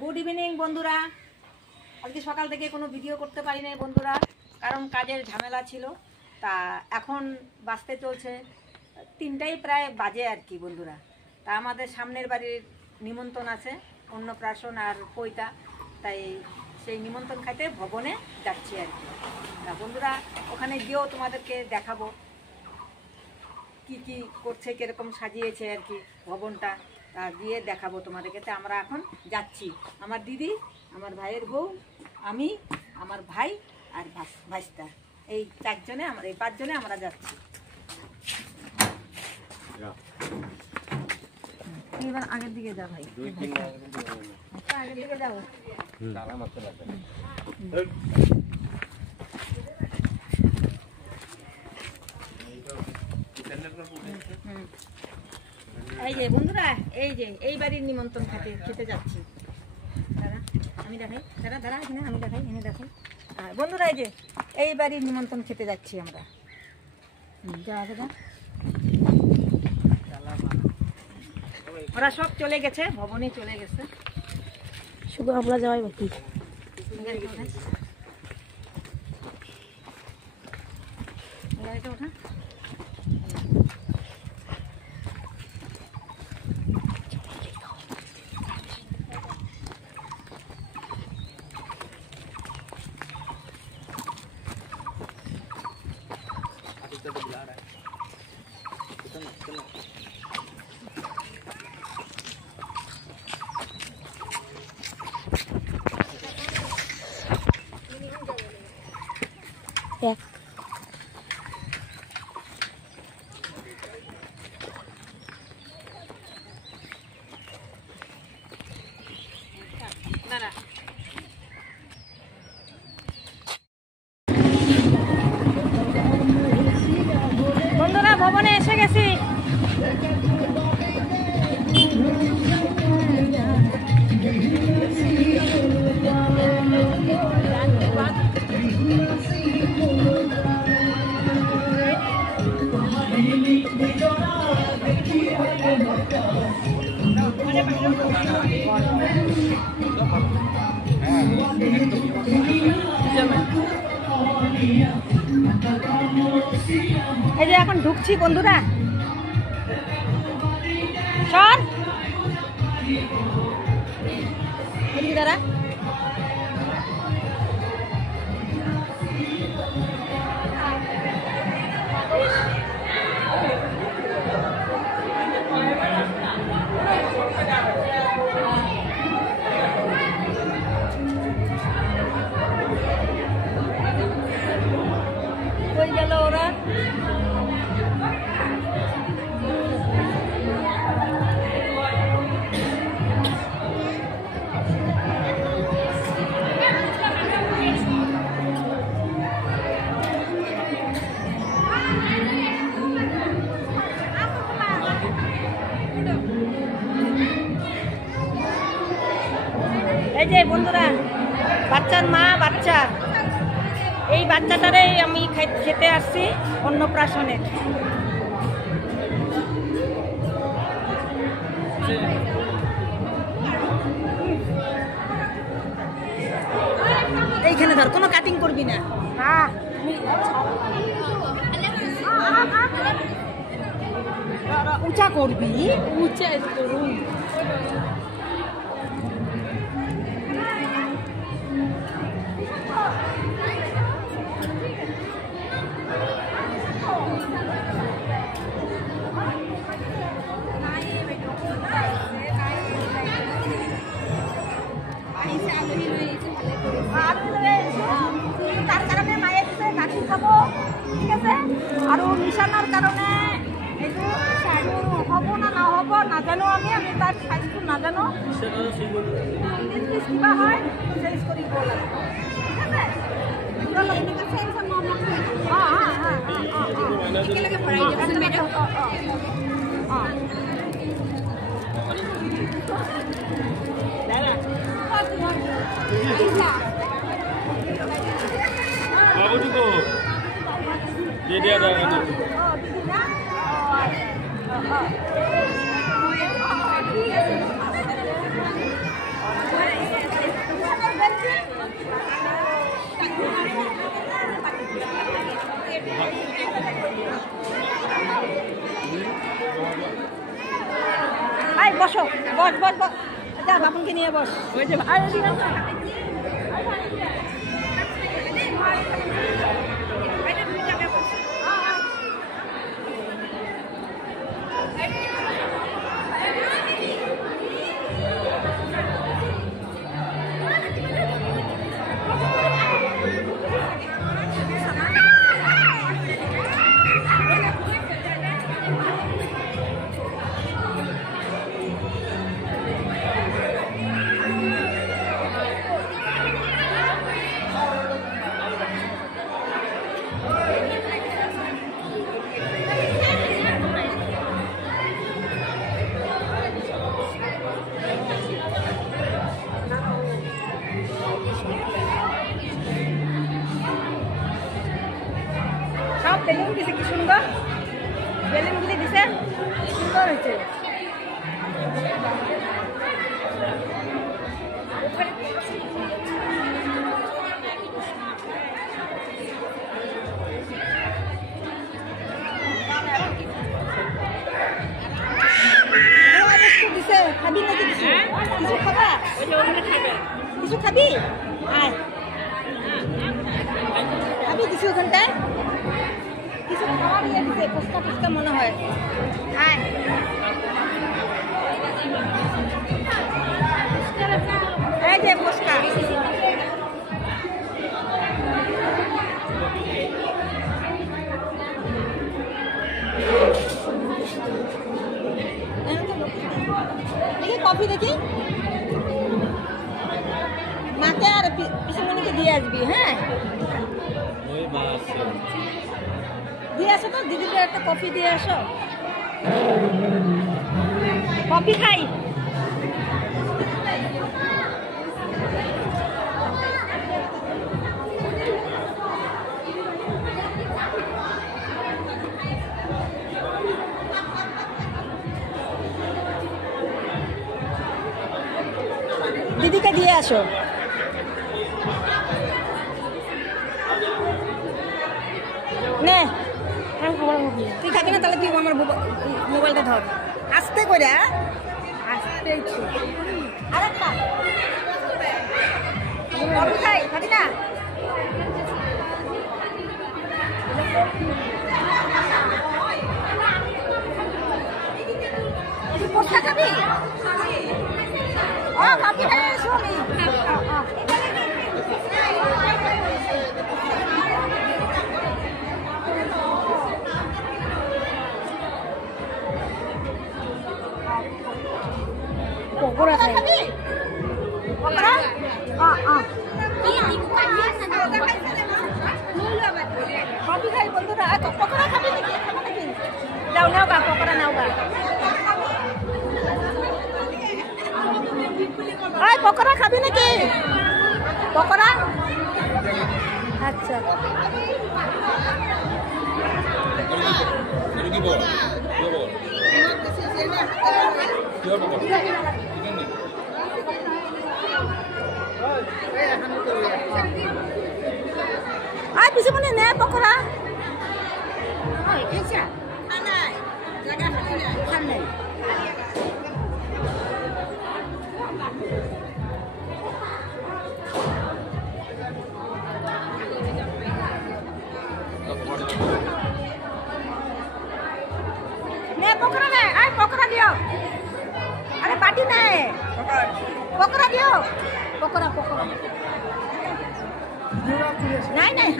Good evening বন্ধুরা। আজকে সকাল থেকে কোনো ভিডিও করতে পারি নাই বন্ধুরা, কারণ কাজের ঝামেলা ছিল। তা এখন বাজতে চলছে 3টাই প্রায় বাজে আর কি বন্ধুরা। তা আমাদের সামনের বাড়ির নিমন্ত্রণ আছে, অন্নপ্রাশন আর পৈতা, তাই সেই নিমন্ত্রণ খাইতে ভবনে যাচ্ছি আর কি। তা বন্ধুরা ওখানে গিয়েও তোমাদেরকে দেখাবো কি কি করছে, কীরকম সাজিয়েছে আর কি ভবনটা, তা গিয়ে দেখাবো তোমাদেরকে। তো আমরা এখন যাচ্ছি, আমার দিদি, আমার ভাইয়ের বউ, আমি, আমার ভাই আর ভাইস্তা, এই 4জনে, আমরা এই 5জনে আমরা যাচ্ছি। এবার আগের দিকে যা ভাই, আগের দিকে যাবো। এই যে বন্ধুরা, এই যে এই বাড়ির নিমন্ত্রণ খেতে যাচ্ছি। দাঁড়া আমি দেখাই, দাঁড়া এখানে আমি দেখাই, এনে দেখো। আর বন্ধুরা এই যে এই বাড়ির নিমন্ত্রণ খেতে যাচ্ছি আমরা। ওরা সব চলে গেছে, ভবনে চলে গেছে, শুধু আমরা যাওয়াই বাকি। গাড়িটা ওঠা। এক বন্ধুরা ভবনে এসে গেছি। এই যে এখন ঢুকছি বন্ধুরা, সর দাঁড়া। কই গেল ওরা? এই যে বন্ধুরা, বাচ্চার মা, বাচ্চা, এই বাচ্চাটারে আমি খেতে আসছি অন্নপ্রাশনে। এইখানে ধর, কোনো কাটিং করবি না, উঁচা করবি, উঁচা করুন। তার কারণে মায়ের কাঠি খাবো, ঠিক আছে। আর নিশানার কারণে এইটো হব না না হব নাজানো, আমি তার সাইজটো নাজানো, কিবা হয় চেঞ্জ কৰিব লাগিব, ঠিক আছে। বাবুটুকু দিয়ে দেওয়া যাবে না। বস বস যা বাপনকে নিয়ে বস ওই যে ভাই সব বেলুন দিছে কি সুন্দর বেলুনগুলি দিছে সুন্দর হয়েছে দিছে খাবি নাকি কিছু খাবা কিছু খাবি আয় খাবি কিছু ওখানটায় কিছু খাবার ইয়ে দিছে ফুচকা টুচকা মনে হয় আয় এই যে ফুচকা দেখি কফি দেখি মাকে আর পিসুমণিকে দিয়ে আসবি হ্যাঁ দিয়ে আসো তো দিদিকে একটা কফি দিয়ে আসো কফি খাই দিদিকে দিয়ে আসো নে তুই খাবি না তাহলে তুই আমার মোবাইলটা ধর আস্তে করে আস্তে আরেকটা খাই খাবি না পোস্তা খাবি ও খাবি না শুনি পকোড়া খাবি পকোড়া কফি খাই বন্ধুরা পকোড়া খাবি নাকি যাও নাও গা পকোড়া নাও গা পকোড়া খাবি নাকি পকোড়া আচ্ছা আয় পিছনে নে পকোড়া নে পকোড়া নে আয় পকোড়া দিও আরে বাটি নে পকোড়া দিও পকোড়া পকোড়া নাই নাই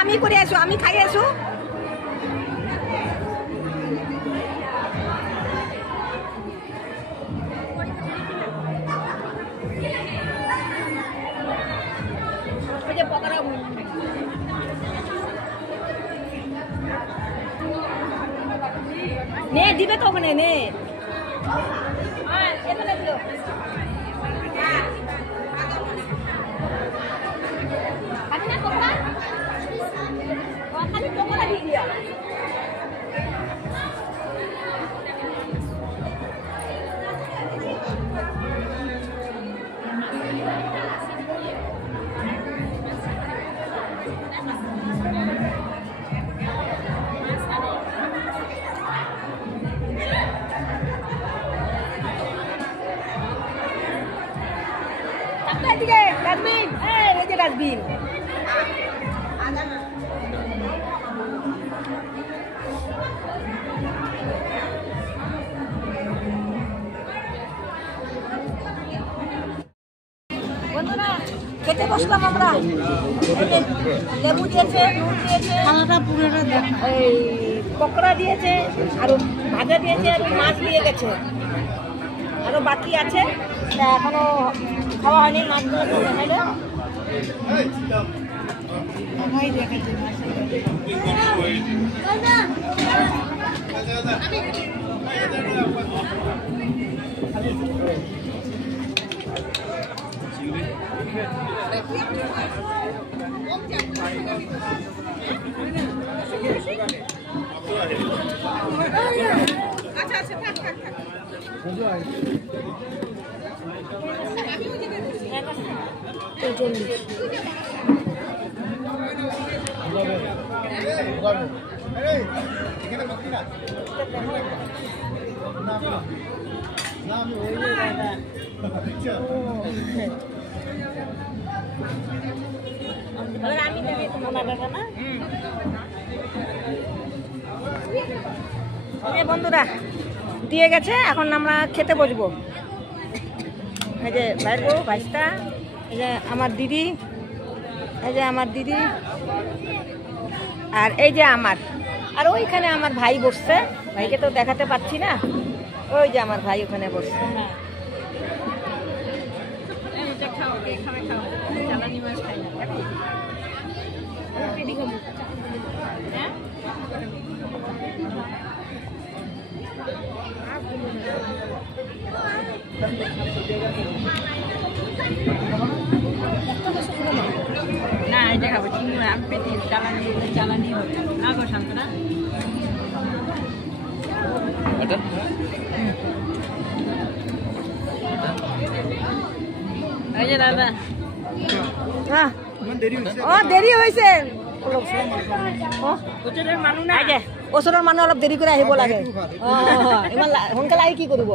আমি করে আসো আমি খাই আসো ওই যে পকোড়া নে দিবে তো ওখানে নে এখানে দিও খালি পকোড়া দিয়ে দিও ডাস্টবিন। বন্ধুরা খেতে বসলাম আমরা। এই যে লেবু দিয়েছে, নুন দিয়েছে, এই পকোড়া দিয়েছে, আর ভাজা দিয়েছে, আর মাছ দিয়ে গেছে, আরো বাকি আছে, তা এখনো খাওয়া হয়নি। মাছগুলো তো দেখাইলে আমি জানি তোমার না। বন্ধুরা দিয়ে গেছে, এখন আমরা খেতে বসবো। এই যে ভাইয়ের বউ, ভাইস্তা, এই যে আমার দিদি, এই যে আমার দিদি, আর এই যে আমার, আর ওইখানে আমার ভাই বসছে। ভাইকে তো দেখাতে পাচ্ছি না, ওই যে আমার ভাই ওখানে বসছে। না এটা খাবো, চিংড়ি আমি পেটে জ্বালানি না গো শান্তনা। এই যে দাদা, ও দেরি হয়েছে, ওচৰৰ মানুহ অলপ দেৰি কৰি আহিব লাগে। ইমান সোনকালে আহি কি কৰিব?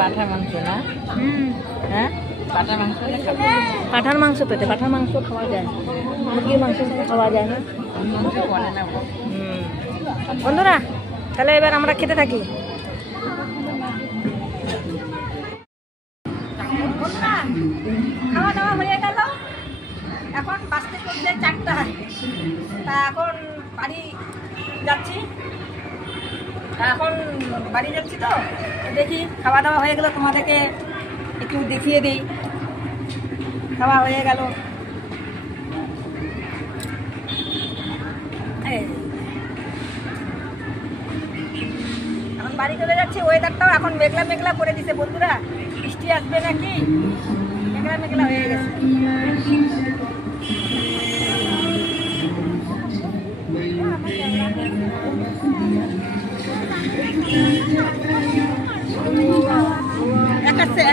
পাঠার মাংস না? হ্যাঁ, পাঠার মাংস, পাঠার মাংস পেতে, পাঠার মাংস খাওয়া যায়, মুরগির মাংস খাওয়া যায় না। বন্ধুরা তাহলে এবার আমরা খেতে থাকি। খাওয়া দাওয়া হয়ে গেল, এখন বাসতে চলছে 4টা। তা এখন বাড়ি যাচ্ছি, তো দেখি খাওয়া দাওয়া হয়ে গেল, তোমাদেরকে একটু দেখিয়ে দিই। খাওয়া হয়ে গেল, এখন বাড়ি চলে যাচ্ছি। ওয়েদারটাও এখন মেঘলা মেঘলা করে দিছে বন্ধুরা, বৃষ্টি আসবে নাকি, মেঘলা মেঘলা হয়ে গেছে। একাচ্ছে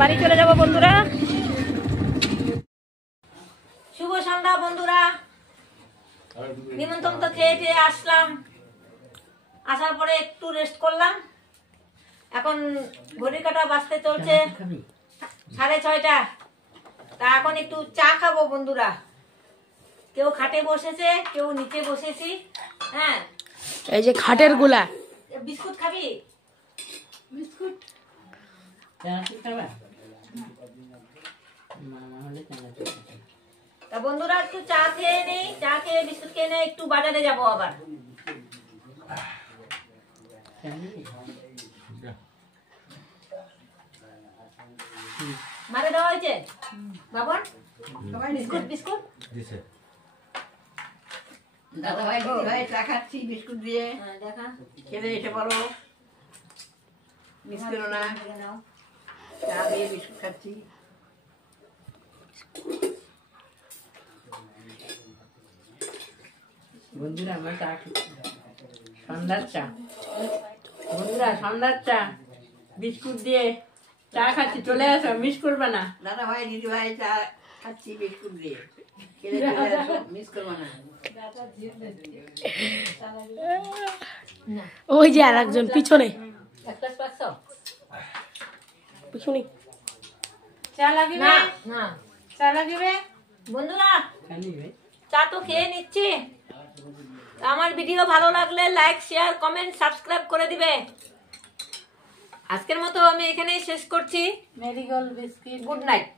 বাড়ি চলে যাব বন্ধুরা। শুভ সন্ধ্যা বন্ধুরা, নিমন্ত্রণ তো খেয়ে আসলাম, আসার পরে একটু রেস্ট করলাম। এখন ঘড়ির কাঁটা বাজতে চলছে 6:30। তা এখন একটু চা খাবো বন্ধুরা। কেউ খাটে বসেছে, কেউ নিচে বসেছি। হ্যাঁ, এই যে খাটের গুলা। বিস্কুট খাবি? বিস্কুট তা বন্ধুরা একটু চা খেয়ে নেই, চা খেয়ে বিস্কুট খেয়ে নেই, একটু বাজারে যাবো আবার। মারে দেওয়া হয়েছে? বাবন বিস্কুট বিস্কুট দাদা ভাই দিদি ভাই চা খাচ্ছি বিস্কুট দিয়ে দেখা খেলে এসে পড়ো মিস করো না নাও চা দিয়ে বিস্কুট খাচ্ছি বন্ধুরা আমার চা খাচ্ছি সন্ধ্যার চা বন্ধুরা সন্ধ্যার চা বিস্কুট দিয়ে চা খাচ্ছি চলে আসো মিস করবে না দাদা ভাই দিদি ভাই চা খাচ্ছি বিস্কুট দিয়ে খেলে চলে আসো মিস করবে না ওই যে আর একজন পিছনে একটা পাঁচশো পিছনে চা লাগিবে না না চা লাগিবে বন্ধুরা খালি ভাই চা তো খেয়ে নিচ্ছি আমার ভিডিও ভালো লাগলে লাইক শেয়ার কমেন্ট সাবস্ক্রাইব করে দিবে আজকের মতো আমি এখানেই শেষ করছি মেরিগোল্ড বিস্কিট গুড নাইট